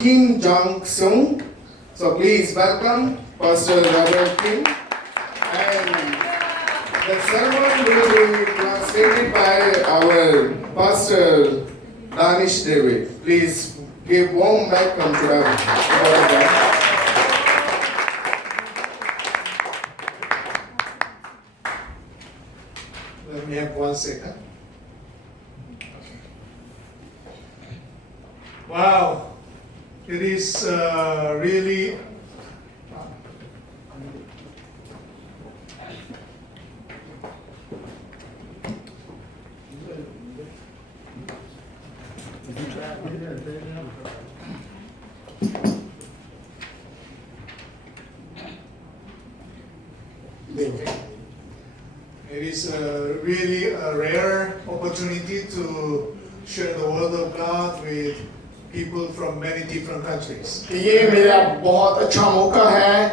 Kim Jong-sung. So please welcome Pastor Robert Kim. And the sermon will be translated by our Pastor Danish David. Please give warm welcome to our Let me have 1 second. Wow, it is really really a rare opportunity to share the word of God with people from many different countries. ये मेरा बहुत अच्छा मौका है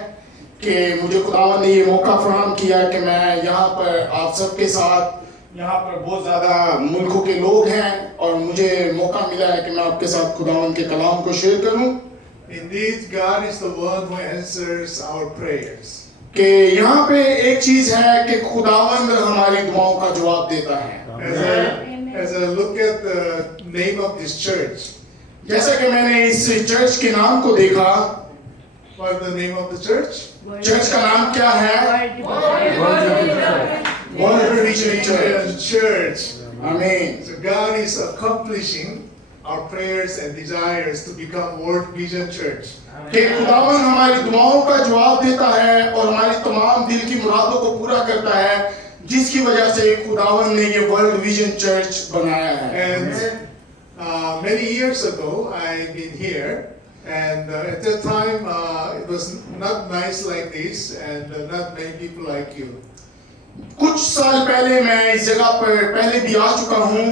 कि मुझे खुदावंद ने ये मौका फराहम किया कि मैं यहाँ पर आप सबके साथ यहाँ पर बहुत ज़्यादा मुल्कों के लोग हैं और मुझे मौका मिला है कि मैं आपके साथ खुदावंद के कलाम को शेयर करूँ. Indeed, God is the one who answers our prayers. कि यहाँ पे एक चीज है कि खुदावंद हमारी दुआओं का जवाब देता है. As I look at the name of this church, जैसा कि मैंने इस चर्च के नाम को देखा, what is the name of the church? Church का नाम क्या है? World vision Church. आमीन. So God is accomplishing our prayers and desires to become World Vision Church. कि खुदावंद हमारी दुआओं का जवाब देता है और हमारी तमाम दिल की मुरादों को पूरा करता है, जिसकी वजह से खुदावंद ने ये वर्ल्ड विजन चर्च बनाया है. And many years ago, I've been here, and at that time it was not nice like this, and not many people like you. कुछ साल पहले मैं इस जगह पर पहले भी आ चुका हूँ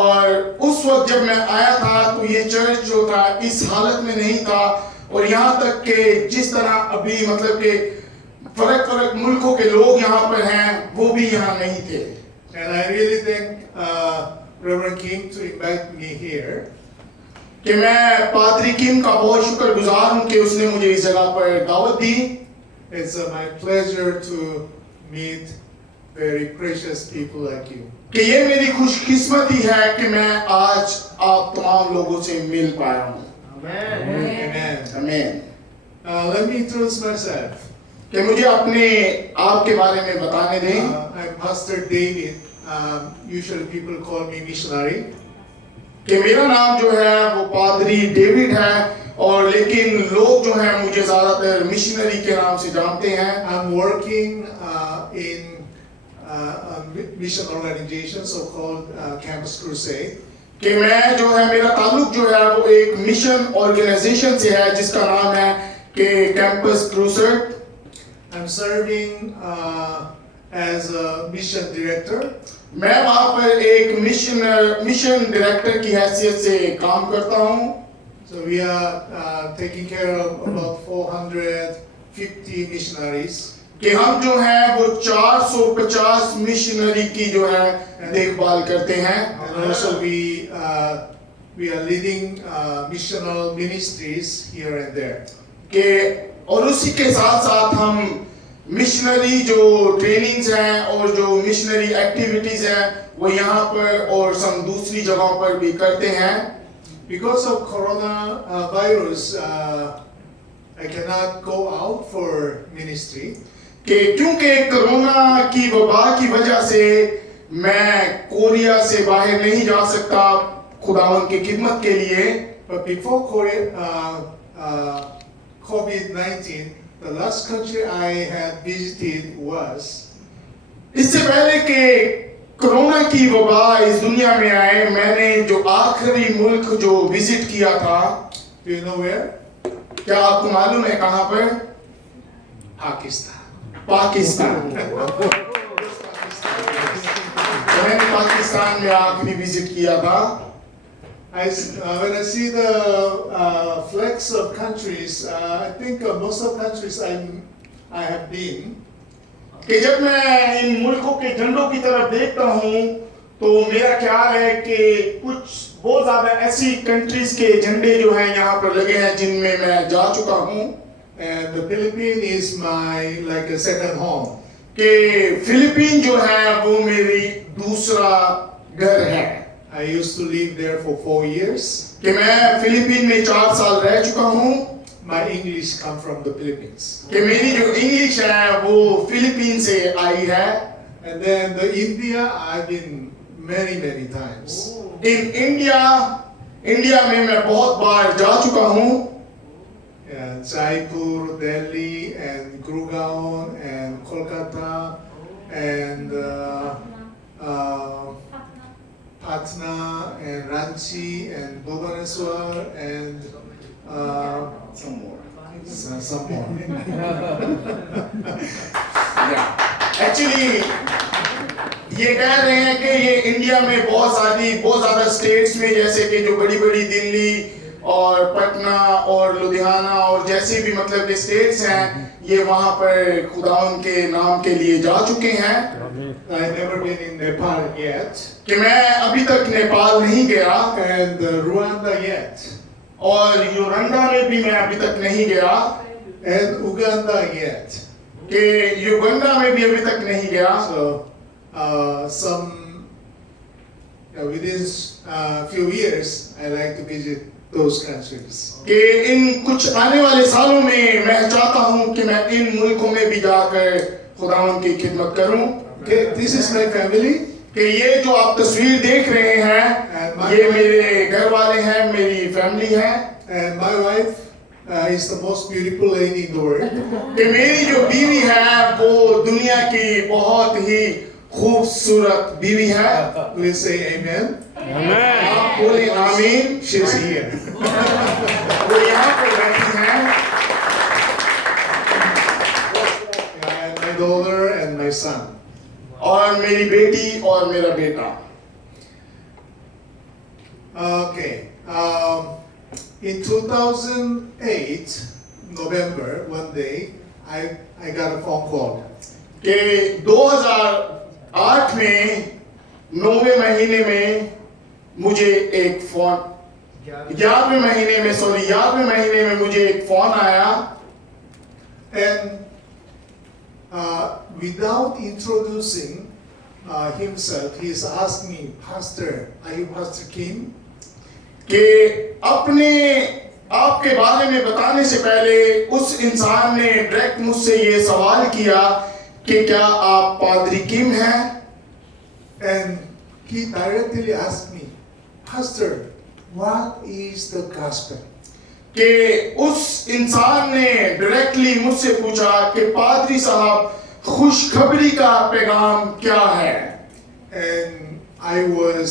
और उस वक्त जब मैं आया था तो ये चर्च जो था इस हालत में नहीं था और यहाँ तक कि जिस तरह अभी मतलब कि फर्क मुल्कों के लोग यहाँ पर हैं वो भी यहाँ नहीं थे. And I really thank Reverend Kim to invite me here. कि मैं पादरी किम का बहुत शुक्रगुजार हूँ कि उसने मुझे इस जगह पर दावत दी. It's my pleasure to meet very precious people like you. कि ये मेरी खुशकिस्मती है कि मैं आज आप तमाम लोगों से मिल पाया हूँ. Amen. आमीन. Let me introduce myself. कि मुझे अपने आप के बारे में बताने दें. I'm Pastor David. Usually people call me missionary. कि मेरा नाम जो है वो पादरी डेविड है और लेकिन लोग जो हैं मुझे ज़्यादातर मिशनरी के नाम से जानते हैं. I'm working in a mission organization so called Campus Crusade. कि मैं जो है मेरा ताल्लुक जो है वो एक मिशन ऑर्गेनाइजेशन से है जिसका नाम है कि campus crusade. I'm serving as a mission director. मैं वहाँ पर एक मिशन डायरेक्टर की हैसियत से काम करता हूँ. So we are taking care of about 450 missionaries. कि हम जो हैं वो 450 मिशनरी की जो है देखभाल करते हैं. And also we are leading missional ministries here and there. कि और उसी के साथ साथ हम मिशनरी जो ट्रेनिंग्स हैं और जो मिशनरी एक्टिविटीज हैं वो यहाँ पर और some दूसरी जगहों पर भी करते हैं. Because of coronavirus, I cannot go out for ministry. कि क्योंकि कोरोना की वबा की वजह से मैं कोरिया से बाहर नहीं जा सकता खुदावंद की खिदमत के लिए. But before COVID-19, the last country I had visited was. इससे पहले कि कोरोना की वबा इस दुनिया में आए मैंने जो आखिरी मुल्क जो विजिट किया था. Do you know where? क्या आपको मालूम है कहाँ पर? Pakistan. पाकिस्तान. मैंने पाकिस्तान में आखिरी विजिट किया था. When I see the flags of countries, I think most of countries I have been. कि जब मैं इन मुल्कों के झंडों की तरफ देखता हूँ तो मेरा ख्याल है कि कुछ बहुत ज्यादा ऐसी कंट्रीज के झंडे जो हैं यहाँ पर लगे हैं जिनमें मैं जा चुका हूँ And the Philippines is my like a second home. कि फिलीपीन जो है वो मेरी दूसरा घर है I used to live there for 4 years. कि मैं फिलीपीन में 4 साल रह चुका हूँ My English come from the Philippines. कि मेरी जो इंग्लिश है वो फिलीपीन से आई है And then the India, I've been many times. India में मैं बहुत बार जा चुका हूँ And Jaipur, Delhi, and Gurgaon, and Kolkata, and Patna, and Ranchi, and Bhubaneswar, and some more some more. Actually ये कह रहे हैं कि ये इंडिया में बहुत ज्यादा स्टेट्स में जैसे कि जो बड़ी बड़ी दिल्ली और पटना और लुधियाना और जैसे भी मतलब के स्टेट्स हैं ये वहां पर खुदावन के नाम के लिए जा चुके हैं I've never been in Nepal yet, कि मैं अभी तक नेपाल नहीं गया and Rwanda yet, और युगांडा में भी मैं अभी तक नहीं गया and Uganda yet. कि युगांडा में भी अभी तक नहीं गया So, within few years, I like to visit those countries. कि इन कुछ आने वाले सालों में मैं चाहता हूं कि मैं इन मुल्कों में भी जाकर खुदावन की खिदमत करूं Okay, this is my family. कि ये जो आप तस्वीर देख रहे हैं ये मेरे घर वाले हैं मेरी फैमिली है And my wife is the most beautiful lady in the world. कि मेरी जो बीवी है वो दुनिया की बहुत ही खूबसूरत बीवी है Please say amen. आप बोले आमीन She's here. वो यहाँ पर बैठी हैं And my daughter and my son. और मेरी बेटी और मेरा बेटा Okay. In 2008, November, one day, I got a phone call. कि 2008 में 9वें महीने में मुझे एक फोन 11वें महीने में मुझे एक फोन आया And without introducing himself, he's asked me, Pastor, are you Pastor Kim? कि अपने आप के बारे में बताने से पहले उस इंसान ने डायरेक्ट मुझसे ये सवाल किया कि क्या आप पादरी किम हैं And he directly asked me, Pastor, what is the gospel? कि उस इंसान ने डायरेक्टली मुझसे पूछा कि पादरी साहब खुशखबरी का पैगाम क्या है And I was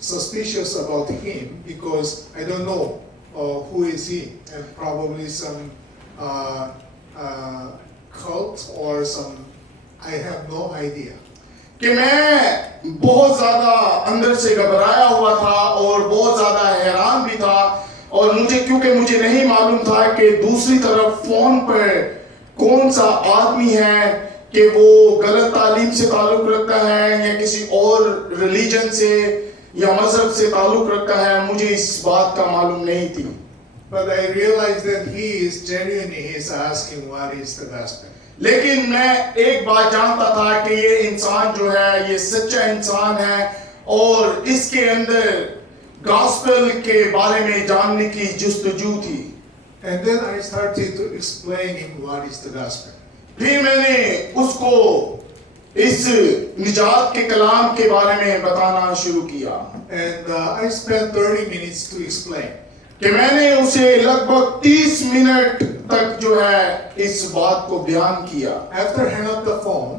suspicious about him because I don't know who is he, and probably some cult or some, I have no idea. कि मैं बहुत ज्यादा अंदर से घबराया हुआ था और बहुत ज्यादा हैरान भी था और क्योंकि मुझे नहीं मालूम था कि दूसरी तरफ फोन पर कौन सा आदमी है कि वो गलत तालीम से ताल्लुक रखता है या किसी और रिलीजन से या मजहब से ताल्लुक रखता है मुझे इस बात का मालूम नहीं थी But I realized that he is genuinely, he is asking what is the gospel. लेकिन मैं एक बात जानता था कि ये इंसान जो है ये सच्चा इंसान है और इसके अंदर गॉस्पेल के बारे में जानने की जुस्तजू थी And then I started to explain him what is the gospel. फिर मैंने उसको इस निजात के कलाम के बारे में बताना शुरू किया And I spent 30 minutes to explain. कि मैंने उसे लगभग 30 मिनट तक जो है इस बात को बयान किया After hang up the phone,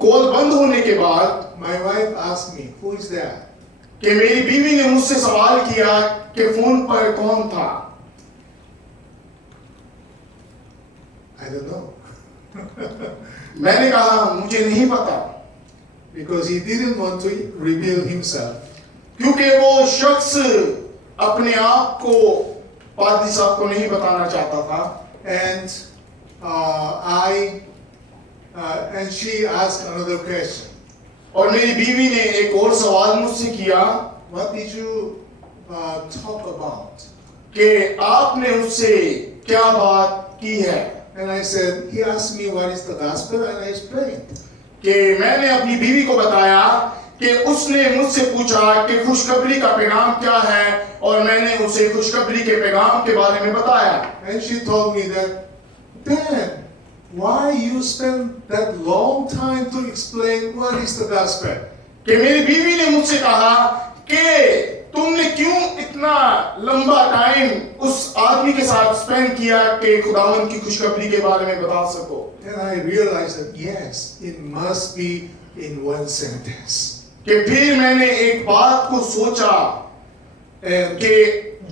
call बंद होने के बाद my wife asked me, who is that? कि मेरी बीवी ने मुझसे सवाल किया कि फोन पर कौन था I don't know. मैंने कहा मुझे नहीं पता Because he didn't want to reveal himself. क्योंकि वो शख्स अपने आप को पादरी साहब को नहीं बताना चाहता था And and she asked another question. और मेरी बीवी ने एक और सवाल मुझसे किया What did you talk about? कि आपने उससे क्या बात की है? And I said, he asked me what is the gospel, and I explained. कि मैंने अपनी बीवी को बताया कि उसने मुझसे पूछा कि खुशखबरी का पैगाम क्या है, और मैंने उसे खुशखबरी के पैगाम के बारे में बताया. And she told me that, Dan, why you spend that long time to explain what is the gospel? कि मेरी बीवी ने मुझसे कहा कि तुमने क्यों इतना लंबा टाइम उस आदमी के साथ स्पेंड किया कि खुदावंद की खुशखबरी के बारे में बता सको. And I realized that yes, it must be in one sentence. कि फिर मैंने एक बात को सोचा And कि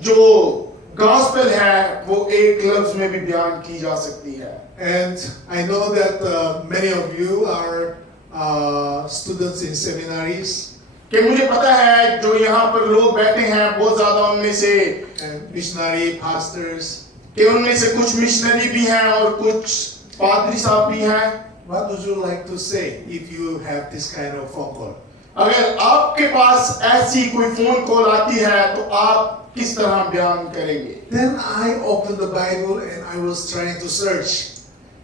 जो गॉस्पेल है वो एक लफ्ज में भी बयान की जा सकती है. I know that many of you are students in seminaries कि मुझे पता है जो यहाँ पर लोग बैठे हैं बहुत ज्यादा उनमें से and missionary pastors. कि उनमें से कुछ मिशनरी भी हैं और कुछ पादरी साहब भी हैं. What would you like to say if you have this kind of phone call? अगर आपके पास ऐसी कोई फोन कॉल आती है तो आप किस तरह बयान करेंगे? Then I opened the Bible and I was trying to search.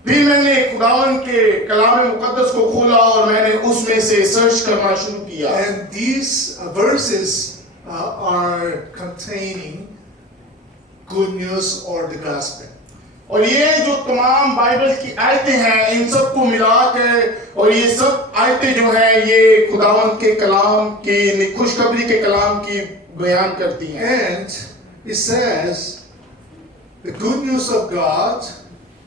फिर मैंने खुदावन के कलाम मुकद्दस को खोला और मैंने उसमें से सर्च करना शुरू किया. And these verses are containing good news or the gospel. और ये जो तमाम बाइबल की आयतें हैं इन सबको मिलाकर, और ये सब आयतें जो हैं ये खुदावन के कलाम की खुशखबरी के कलाम की बयान करती हैं. And it says the good news of God,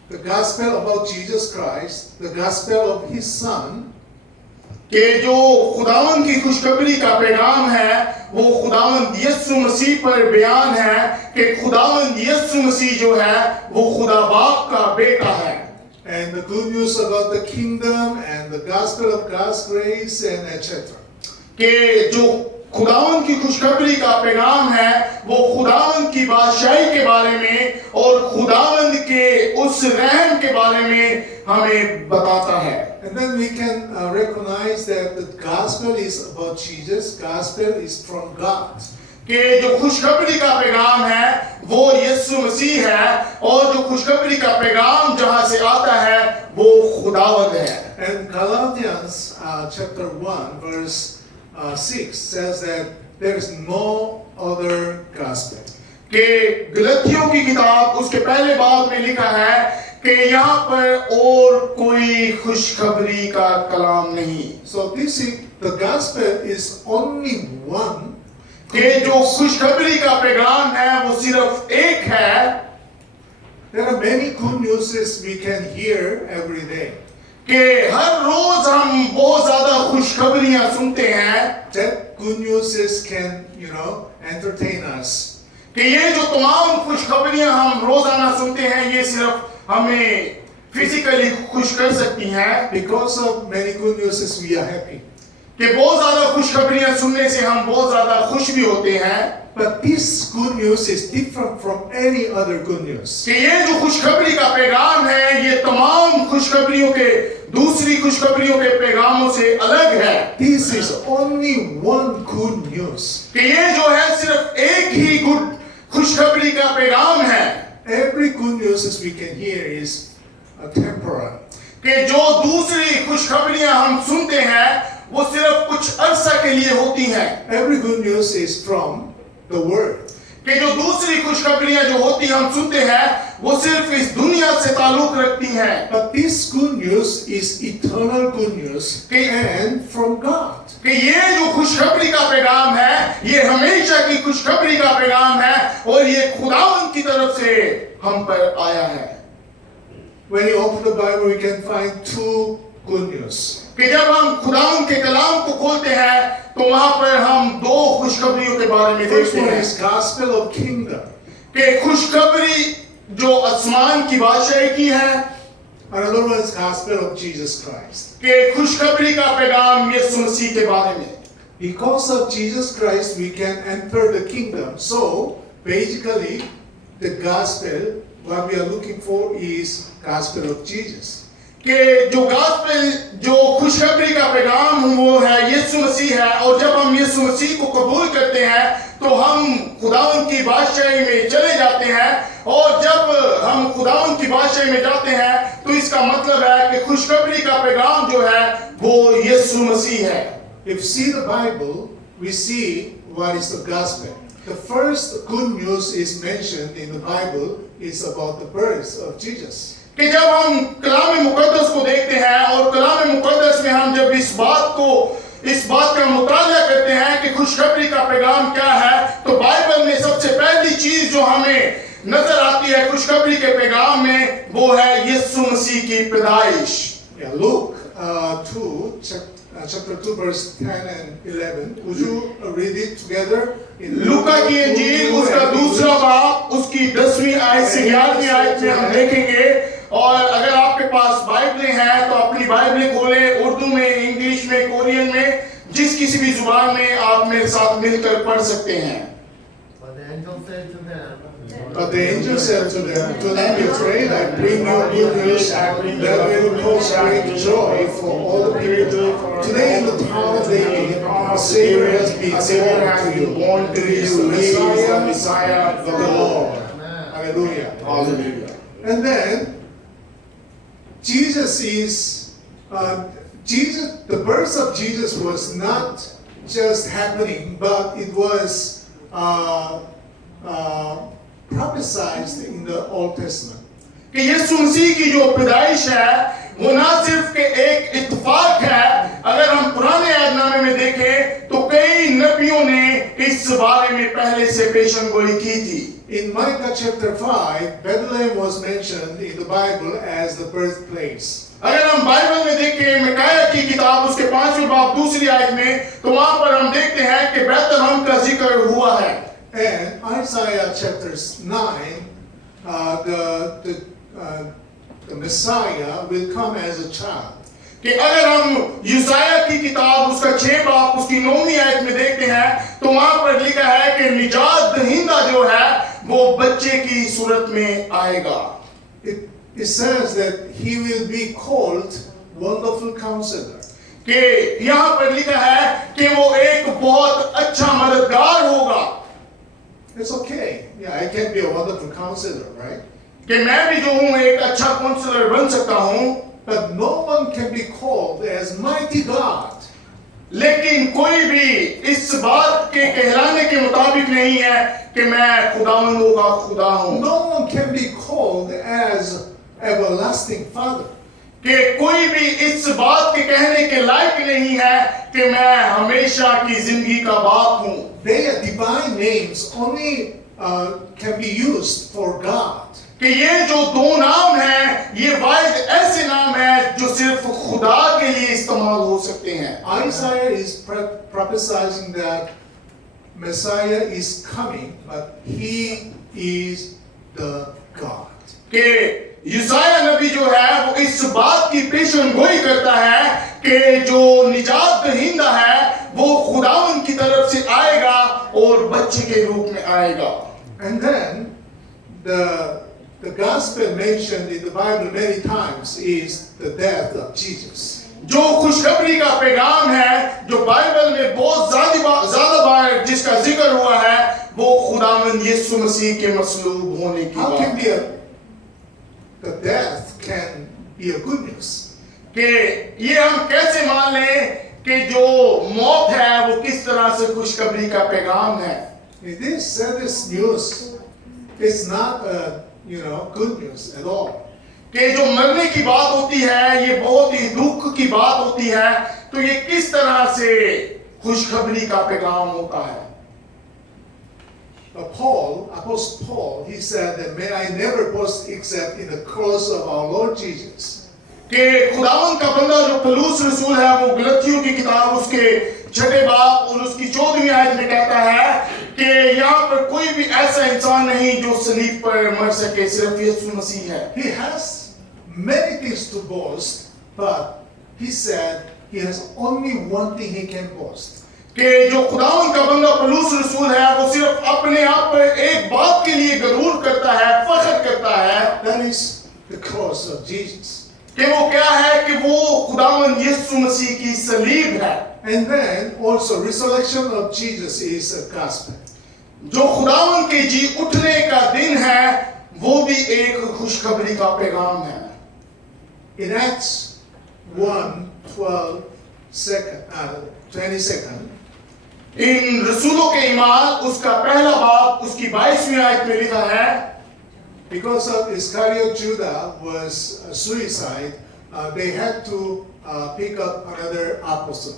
the gospel about Jesus Christ, the gospel of his son, कि जो खुदावन की खुशखबरी का पैगाम है वो खुदावन यीशु मसीह पर बयान है कि खुदावन यीशु मसीह जो है वो खुदा बाप का बेटा है. and the good news about the kingdom and the gospel of God's grace and etc. कि जो खुदावन की खुशखबरी का पैगाम है वो खुदावन की बादशाही के बारे में और खुदावन के उस रहम के बारे में हमें बताता है. And then we can recognize that the gospel is about Jesus, gospel is from God. कि जो खुशखबरी का पैगाम है वो यीशु मसीह है और जो खुशखबरी का पैगाम जहां से आता है वो खुदावंद है. And Galatians chapter 1 verse 6 says that there is no other gospel. कि गलतियों की किताब उसके पहले बाब में लिखा है कि यहाँ पर और कोई खुशखबरी का कलाम नहीं. So this is the gospel is only one. कि जो खुशखबरी का पैगाम है वो सिर्फ एक है. There are many good news we can hear every day. कि हर रोज हम बहुत ज्यादा खुशखबरियां सुनते हैं. That good news can, entertain us. कि ये जो तमाम खुशखबरियां हम रोजाना सुनते हैं ये सिर्फ हमें फिजिकली खुश कर सकती हैं. Because of many good news we are happy. कि बहुत ज्यादा खुशखबरियां सुनने से हम बहुत ज्यादा खुश भी होते हैं. But this good news is different from any other good news. कि ये जो खुशखबरी का पैगाम है ये तमाम खुशखबरियों के दूसरी खुशखबरियों के पैगामों से अलग है. This is only one good news. कि ये जो है सिर्फ एक ही खुशखबरी का पैगाम है. Every good news we can hear is temporal. कि जो दूसरी खुशखबरियां हम सुनते हैं वो सिर्फ कुछ अरसा के लिए होती हैं. Every good news is from the word. कि जो दूसरी खुशखबरियां जो होती हम सुनते हैं वो सिर्फ इस दुनिया से ताल्लुक रखती हैं. But this good news is eternal good news and from God. कि ये जो खुशखबरी का पैगाम है ये हमेशा की खुशखबरी का पैगाम है और ये खुदावंद की तरफ से हम पर आया है. When you open the Bible, we can find two good news. कि जब हम खुदावंद के कलाम को खोलते हैं तो वहां पर हम दो खुशखबरियों के बारे में First देखते one हैं. is gospel of kingdom. कि खुशखबरी जो आसमान की बादशाही की है. Another one is gospel of Jesus Christ. कि खुशखबरी का पैगाम यीशु मसीह के बारे में. Because of Jesus Christ, we can enter the kingdom. So, basically, the gospel, what we are looking for is gospel of Jesus. कि जो गॉस्पेल, जो खुशखबरी का पैगाम वो है यीशु मसीह है, और जब हम यीशु मसीह को कबूल करते हैं तो हम खुदावंद की बादशाही में चले जाते हैं, और जब हम खुदावंद की बादशाही में जाते हैं तो इसका मतलब है कि खुशखबरी का पैगाम जो है वो यीशु मसीह है। If you see the Bible, we see what is the gospel. The first good news is mentioned in the Bible is about the birth of Jesus. कि जब हम कलाम मुकद्दस को देखते हैं और कलाम मुकद्दस में हम जब इस बात का मुताला करते हैं कि खुशखबरी का पैगाम क्या है, तो बाइबल में सबसे पहली चीज जो हमें नजर आती है खुशखबरी के पैगाम में वो है यीशु मसीह की पैदाइश। Yeah, Luke 2, chapter 2, verse 10 and 11. Would you read it together? लूका की इंजील उसका दूसरा बाब उसकी 10वीं आयत से 11वीं आयत में हम देखेंगे, और अगर आपके पास बाइबलें हैं तो अपनी बाइबलें खोलें, उर्दू में, इंग्लिश में, कोरियन में, जिस किसी भी जुबान में आप मेरे साथ मिलकर पढ़ सकते हैं। But the angel said to them, "Do not be afraid. I bring you good news that will cause great joy for all the people. Today in the town of David, a Savior has been born to you. He is the Messiah, the Lord." Hallelujah. Hallelujah. And then Jesus is the birth of Jesus was not just happening, but it was prophesied in the Old Testament. कि यीशु मसीह की जो पैदाइश है वो ना सिर्फ के एक इत्तेफाक है, अगर हम पुराने यादनामे में देखें तो कई नबियों ने इस बारे में पहले से पेशनगोई की थी। In Micah chapter 5, Bethlehem was mentioned in the Bible as the birthplace. अगर हम बाइबल में देखें मिकाया की किताब उसके 5वें बाब 2री आयत में, तो वहां पर हम देखते हैं कि बैतलहम का जिक्र हुआ है। And Isaiah chapter 9, the Messiah will come as a child. कि अगर हम यूसाया की किताब उसका 6 बाब उसकी 9वीं आयत में देखते हैं तो वहां पर लिखा है कि निजात दहिंदा जो है वो बच्चे की सूरत में आएगा। It says that he will be called Wonderful Counselor. कि यहाँ पर लिखा है कि वो एक बहुत अच्छा मददगार होगा। It's okay. Yeah, I can be a wonderful counselor, right? कि मैं भी जो हूँ एक अच्छा काउंसलर बन सकता हूँ, But no one can be called as mighty God. लेकिन कोई भी इस बात के कहलाने के मुताबिक नहीं है कि मैं खुदावंदों का खुदा हूँ। No one can be called as everlasting Father. कि कोई भी इस बात के कहने के लायक नहीं है कि मैं हमेशा की जिंदगी का बाप हूँ। They are divine names only can be used for God. कि ये जो दो नाम हैं ये वाहिद ऐसे नाम हैं जो सिर्फ खुदा के लिए इस्तेमाल हो सकते हैं। Isaiah is prophesying that Messiah is coming, but he is the God. कि यूसाया नबी जो है वो इस बात की पेशनगोई करता है कि जो निजात दहिंदा है वो खुदावन की तरफ से आएगा और बच्चे के रूप में आएगा। And then the gospel mentioned in the Bible many times is the death of Jesus. जो खुशखबरी का पैगाम है जो बाइबल में बहुत ज्यादा बार जिसका जिक्र हुआ है वो खुदावंद यीशु मसीह के मसलूब होने की How can बात। be the death can be a good news? कि ये हम कैसे मान लें कि जो मौत है वो किस तरह से खुशखबरी का पैगाम है। This saddest news is not good news at all. कि जो मरने की बात होती है ये बहुत ही दुख की बात होती है, तो ये किस तरह से खुशखबरी का पैगाम होता है। Apostle Paul, he said that may I never boast except in the cross of our Lord Jesus. कि खुदावंद का बंदा जो पौलुस रसूल है वो गलतियों की किताब उसके 6 बाब और उसकी 14वीं आयत में कहता है कि यहाँ पर कोई भी ऐसा इंसान नहीं जो सलीब पर मर सके, सिर्फ यीशु मसीह है। He has many things to boast, but he said he has only one thing he can boast. कि जो खुदावंद का बंदा पौलुस रसूल है वो सिर्फ अपने आप पर एक बात के लिए गरूर करता है, फख्र करता है, That is the cross of Jesus. कि वो क्या है कि वो खुदावंद यीशु मसीह की सलीब है। And then also resurrection of Jesus is a gospel. जो खुदावंद के जी उठने का दिन है वो भी एक खुशखबरी का पैगाम है। In Acts 1:12, 22nd, इन रसूलों के ईमान उसका पहला बाब उसकी 22वीं आयत में लिखा है, because of Iscariot Judah was suicide, they had to pick up another apostle.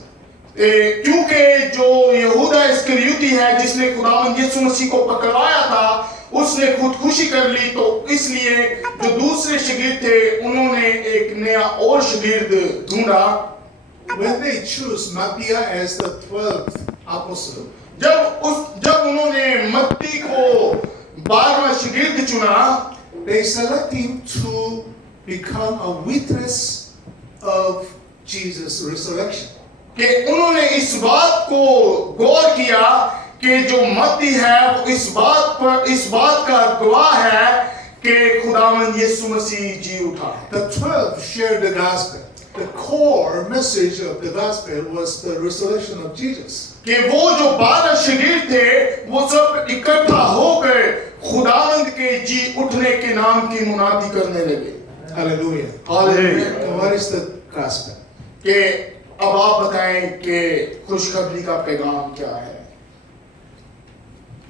क्योंकि जो यहूदा इस्करियोती है जिसने खुदावंद यीशु मसीह को पकड़वाया था उसने खुदकुशी कर ली, तो इसलिए जो दूसरे शागिर्द थे उन्होंने एक नया और शागिर्द ढूंढा। When they choose Matthias as the 12th apostle, जब उन्होंने मत्ती को 12वां शागिर्द चुना, they select him to become a witness of Jesus' resurrection. कि उन्होंने इस बात को गौर किया कि जो मत्ती है वो इस बात का गवाह है कि खुदावंद यीशु मसीह जी उठा। The 12 shared the gospel. The core message of the gospel was the resurrection of Jesus. कि वो जो 12 शागिर्द थे वो सब इकट्ठा होकर खुदावंद के जी उठने के नाम की मुनादी करने लगे। Hallelujah. Hallelujah. So what is the gospel? कि अब आप बताएं कि खुशखबरी का पैगाम क्या है।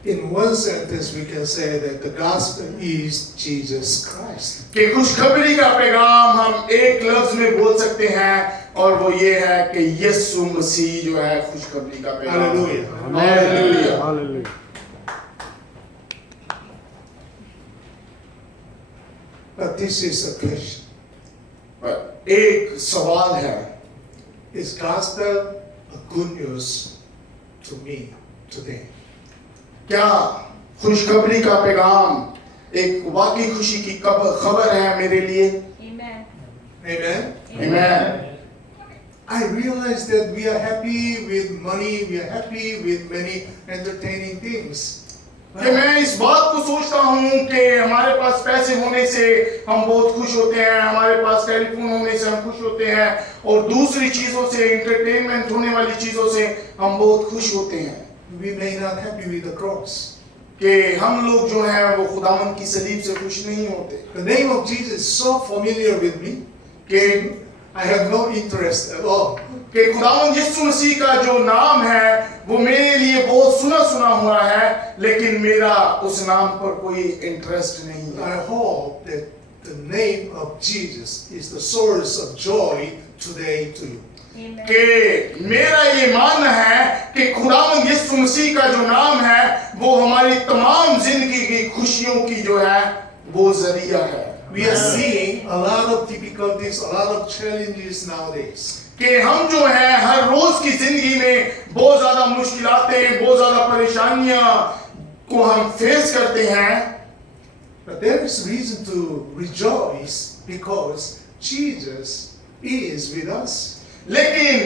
In one sentence, we can say that the gospel is Jesus Christ. कि खुशखबरी का पैगाम हम एक लफ्ज में बोल सकते हैं और वो ये है कि यीशु मसीह जो है खुशखबरी का पैगाम। Hallelujah. Hallelujah. Hallelujah. But this is a question. पर एक सवाल है, Is gospel a good news to me today? क्या खुशखबरी का पैगाम एक वाकई खुशी की खबर है मेरे लिए? Amen. Amen. आमीन। I realize that we are happy with money, we are happy with many entertaining things. कि मैं इस बात को सोचता हूँ कि हमारे पास पैसे होने से हम बहुत खुश होते हैं, हमारे पास टेलीफोन होने से हम खुश होते हैं और दूसरी चीजों से, एंटरटेनमेंट होने वाली चीजों से हम बहुत खुश होते हैं। We may not happy with the cross. कि हम लोग जो हैं वो खुदावंद की सलीब से खुश नहीं होते। The name of Jesus is so familiar with me कि I have no interest at all. कि खुदावंद यीशु मसीह का जो नाम है वो मेरे लिए बहुत सुना हुआ है, लेकिन मेरा उस नाम पर कोई इंटरेस्ट नहीं है। I hope that the name of Jesus is the source of joy today to you. Amen. कि मेरा ये मानना है कि खुदावंद यीशु मसीह का जो नाम है वो हमारी तमाम जिंदगी की खुशियों की जो है वो जरिया है। We are seeing a lot of difficulties, a lot of challenges nowadays. कि हम जो है हर रोज की जिंदगी में बहुत ज्यादा मुश्किलातें, बहुत ज्यादा परेशानियां को हम फेस करते हैं, But there is reason to rejoice because Jesus is with us. लेकिन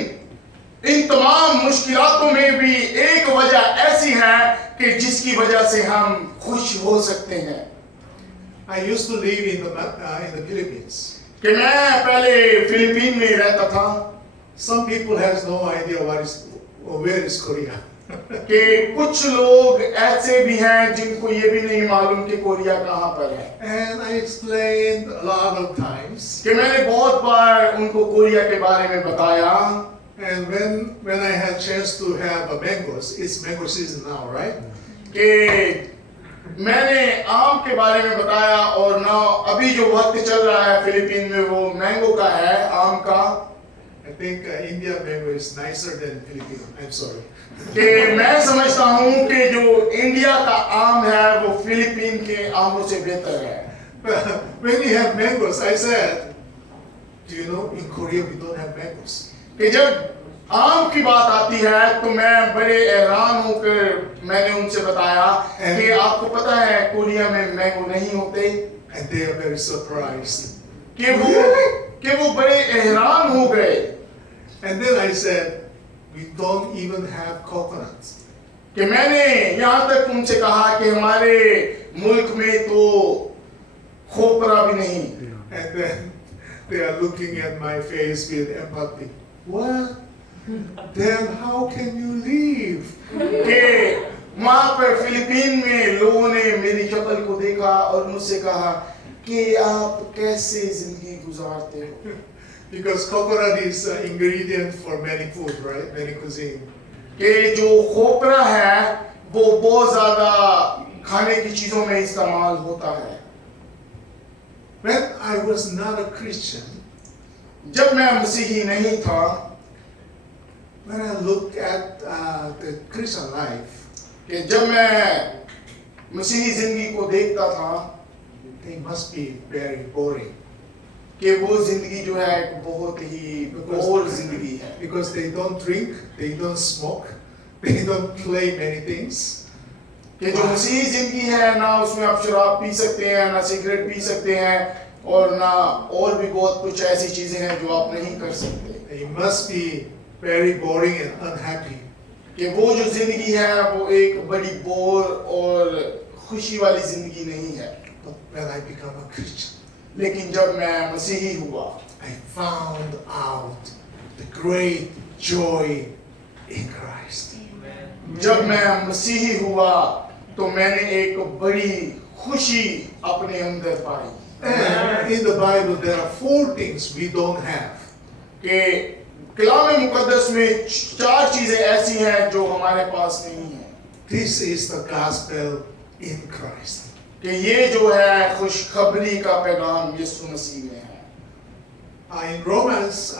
इन तमाम मुश्किलातों में भी एक वजह ऐसी है कि जिसकी वजह से हम खुश हो सकते हैं। I used to live in the Philippines. कि मैं पहले फिलीपीन में रहता था। Some people has no idea where is Korea. कि कुछ लोग ऐसे भी हैं जिनको ये भी नहीं मालूम कि कोरिया कहाँ पर है। And I explained a lot of times. कि मैंने बहुत बार उनको कोरिया के बारे में बताया। And when I had chance to have a mangoes, it's mango season now, right? कि मैंने आम के बारे में बताया और ना अभी जो वक्त चल रहा है फिलीपीन में वो मैंगो का है, आम का। I think India mango is nicer than Filipino. I'm sorry. कि मैं समझता हूँ कि जो इंडिया का आम है वो फिलीपीन के आमों से बेहतर है। When we have mangoes, I said, do you know in Korea we don't have mangoes? कि जब आम की बात आती है तो मैं बड़े हैरान होकर मैंने उनसे बताया कि आपको पता है कोरिया में मैंगो नहीं होते। And they are very surprised. कि वो बड़े हैरान हो गए। And then I said, we don't even have coconuts. कि मैंने यहाँ तक उनसे कहा कि हमारे मुल्क में तो खोपरा भी नहीं। And then They are looking at my face with empathy. What? Then how can you leave? कि वहाँ पर फिलीपीन में लोगों ने मेरी शक्ल को देखा और मुझसे कहा कि आप कैसे जिंदगी गुजारते हो? Because coconut is an ingredient for many food, right? Many cuisine. कि जो खोपरा है वो बहुत ज्यादा खाने की चीजों में इस्तेमाल होता है। When I was not a Christian, जब मैं मसीही नहीं था, when I look at the Christian life, कि जब मैं मसीही जिंदगी को देखता था, they must be very boring कि वो जिंदगी जो है एक बहुत ही बोर जिंदगी है। because they don't drink, they don't smoke, they don't play many things. कि जो मसीही जिंदगी है ना उसमें आप शराब पी सकते हैं, ना सिगरेट पी सकते हैं और ना और भी बहुत कुछ ऐसी चीजें हैं जो आप नहीं कर सकते। They must be very boring and unhappy. कि वो जो जिंदगी है वो एक बड़ी बोर और खुशी वाली जिंदगी नहीं है। But when I become a Christian, लेकिन जब मैं मसीही हुआ, I found out the great joy in Christ. जब मैं मसीही हुआ तो मैंने एक बड़ी खुशी अपने अंदर पाई। And in the Bible there are 4 things we don't have. कि कलाम मुकद्दस में 4 चीजें ऐसी हैं जो हमारे पास नहीं है। This is the gospel in Christ. कि ये जो है खुशखबरी का पैगाम यीशु मसीह में है। In Romans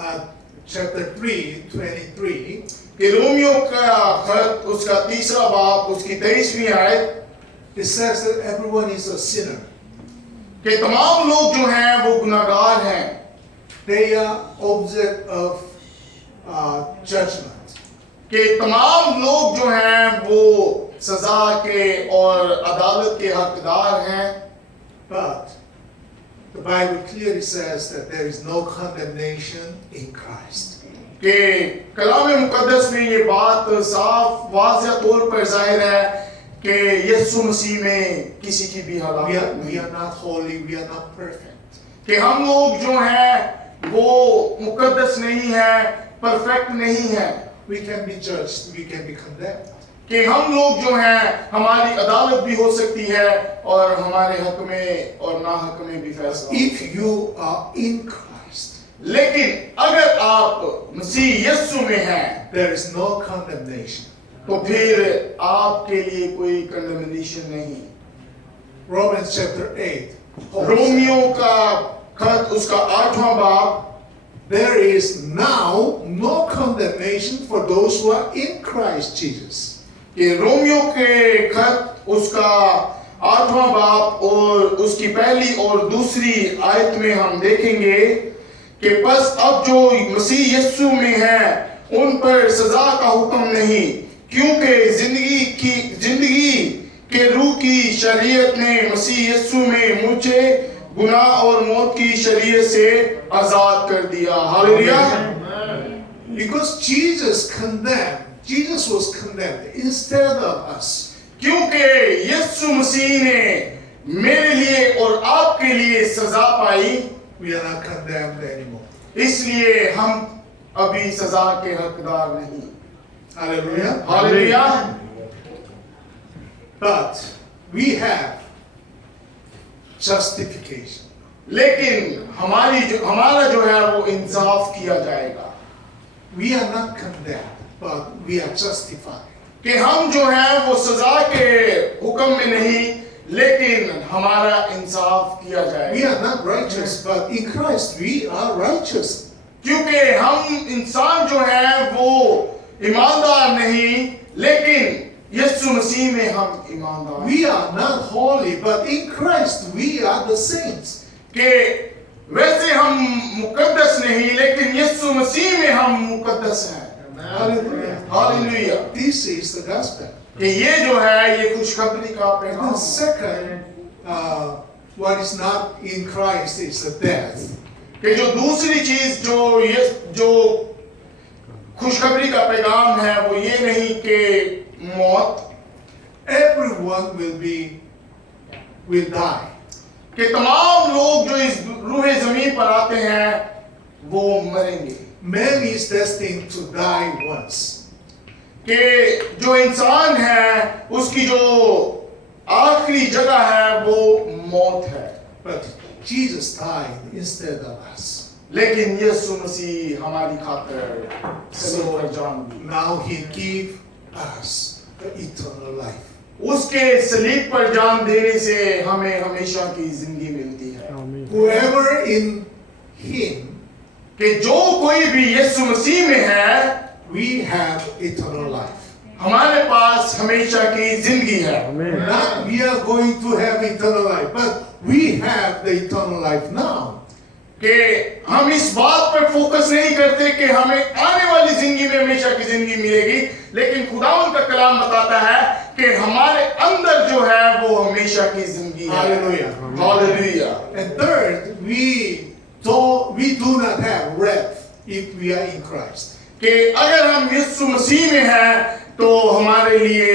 chapter 3:23, कि रोमियो का खत उसका 3रा बाब उसकी 23वीं आयत, it says that everyone is a sinner. कि तमाम लोग जो हैं वो गुनाहगार हैं। They are object of judgment. कि तमाम लोग जो हैं वो सजा के और अदालत के हकदार हैं। But the Bible clearly says that there is no condemnation in Christ. कि कलाम मुकद्दस में ये बात साफ वाज़ेह तौर पर जाहिर है कि यीशु मसीह में किसी की भी We हलाकत are, नहीं we है। are not holy, we are not perfect. कि हम लोग जो हैं वो मुकद्दस नहीं है, परफेक्ट नहीं है। We can be judged, we can be condemned. कि हम लोग जो हैं हमारी अदालत भी हो सकती है और हमारे हक में और ना हक में भी फैसला। If you are in Christ, लेकिन अगर आप मसीह यीशु में हैं there is no condemnation. तो फिर आपके लिए कोई कंडेमनेशन नहीं। Romans chapter 8. रोमियो का खत उसका 8वां बाब, There is now no condemnation for those who are in Christ Jesus. कि रोमियो के खत उसका 8वां बाब और उसकी पहली और दूसरी आयत में हम देखेंगे कि बस अब जो मसीह यीशु में है उन पर सजा का हुक्म नहीं, क्योंकि जिंदगी के रूह की शरीयत ने मसीह यीशु में मुझे गुनाह और मौत की शरीयत से आजाद कर दिया। Hallelujah. Because Jesus was condemned instead of us. क्योंकि यीशु मसीह ने मेरे लिए और आपके लिए सजा पाई, We are not condemned anymore. इसलिए हम अभी सजा के हकदार नहीं। Hallelujah. Hallelujah. But we have justification. लेकिन हमारा जो है वो इंसाफ किया जाएगा। We are not condemned, but we are justified. कि हम जो है वो सजा के हुक्म में नहीं, लेकिन हमारा इंसाफ किया We जाएगा। are not righteous, but in Christ we are righteous. क्योंकि हम इंसान जो है वो ईमानदार नहीं, लेकिन यीशु मसीह में हम ईमानदार। We are not holy, but in Christ we are the saints. कि वैसे हम मुकद्दस नहीं, लेकिन यीशु मसीह में हम मुकद्दस हैं। Hallelujah. Hallelujah. This is the gospel. कि ये जो है ये खुशखबरी का And पैगाम then है। second, what is not in Christ is the death. कि जो दूसरी चीज जो खुशखबरी का पैगाम है वो ये नहीं कि मौत, Everyone will die. कि तमाम लोग जो इस रूहे जमीन पर आते हैं वो मरेंगे, Man is destined to die once. कि जो इंसान है उसकी जो आखिरी जगह है वो मौत है, But Jesus died instead of us. लेकिन यीशु मसीह हमारी खातिर सलीब पर जान दी। Now he gave us the eternal life. उसके सलीब पर जान देने से हमें हमेशा की जिंदगी मिलती है। Whoever in him, कि जो कोई भी यीशु मसीह में है, we have eternal life. हमारे पास हमेशा की जिंदगी है। Not we are going to have eternal life, but we have the eternal life now. कि हम इस बात पर फोकस नहीं करते कि हमें आने वाली जिंदगी में हमेशा की जिंदगी मिलेगी, लेकिन खुदावंद का कलाम बताता है कि हमारे अंदर जो है वो हमेशा की जिंदगी है। Hallelujah. Hallelujah. And third, we do not have wrath if we are in Christ. कि अगर हम यीशु मसीह में हैं तो हमारे लिए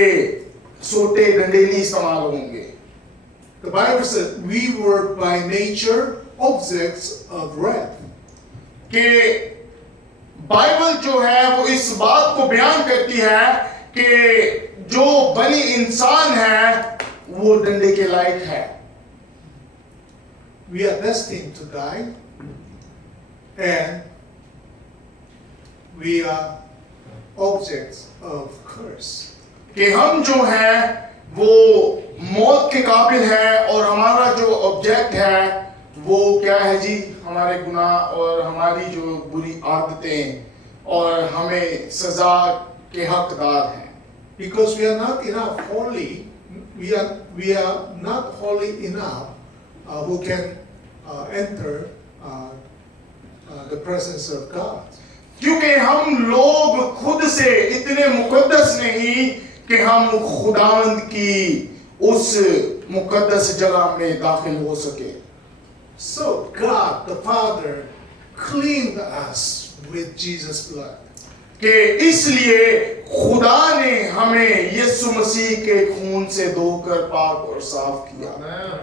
सोटे डंडे नहीं इस्तेमाल होंगे। The Bible says we were by nature objects of wrath. कि बाइबल जो है वो इस बात को बयान करती है कि जो बनी इंसान है वो डंडे के लायक है। We are destined to die, and we are objects of curse. कि हम जो हैं वो मौत के काबिल है और हमारा जो ऑब्जेक्ट है वो क्या है जी, हमारे गुनाह और हमारी जो बुरी आदतें, और हमें सजा के हकदार हैं। Because we are not enough holy, we are not holy enough who can enter the presence of God. क्योंकि हम लोग खुद से इतने मुकद्दस नहीं कि हम खुदावंद की उस मुकद्दस जगह में दाखिल हो सके। So God the Father cleaned us with Jesus' blood. कि इसलिए खुदा ने हमें यीशु मसीह के खून से धोकर पाक और साफ किया।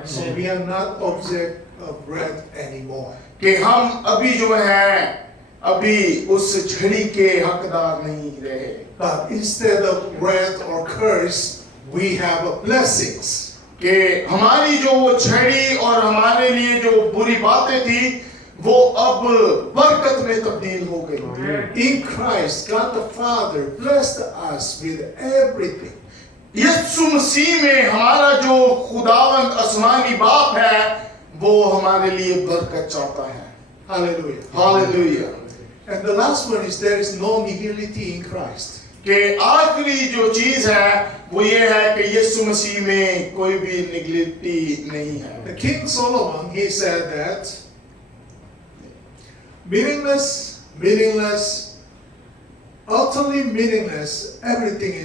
So we are not object of wrath anymore. कि हम अभी जो हैं अभी उस झड़ी के हकदार नहीं रहे, But instead of wrath or curse, we have blessings. कि हमारी जो वो झड़ी और हमारे लिए जो बुरी बातें थी वो अब बरकत में तब्दील हो गई। In Christ, God the Father blessed us with everything. यीशु मसीह में हमारा जो खुदावंद आसमानी बाप है वो हमारे लिए बरकत चाहता है। Hallelujah. Hallelujah. And the last one is there is no nihility in Christ. कि आखिरी जो चीज है वो ये है कि यीशु मसीह में कोई भी निगलिटी नहीं है। The King Solomon, he said that meaningless, utterly meaningless, everything is